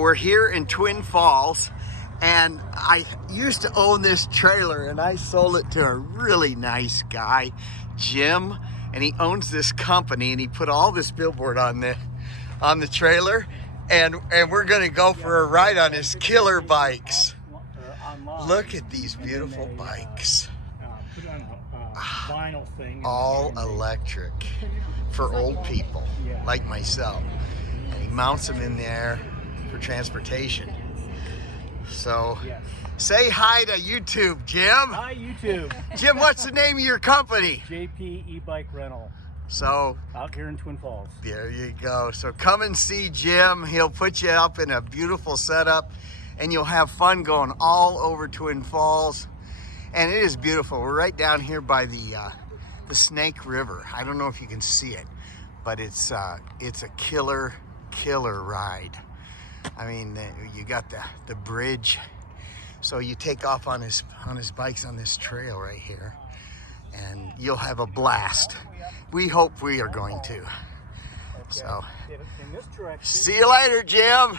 So we're here in Twin Falls, and I used to own this trailer, and I sold it to a really nice guy, Jim, and he owns this company, and he put all this billboard on the trailer, and we're gonna go for a ride on his killer bikes. Look at these beautiful bikes. Put on a vinyl thing. All electric for old people like myself. And he mounts them in there for transportation. So say hi to YouTube, Jim. Hi, YouTube. Jim, what's the name of your company? JP E-Bike Rental. So out here in Twin Falls. There you go. So come and see Jim. He'll put you up in a beautiful setup, and you'll have fun going all over Twin Falls. And it is beautiful. We're right down here by the Snake River. I don't know if you can see it, but it's a killer ride. I mean, you got the bridge, so you take off on his bikes on this trail right here, and you'll have a blast. We hope we are going to. So, see you later, Jim.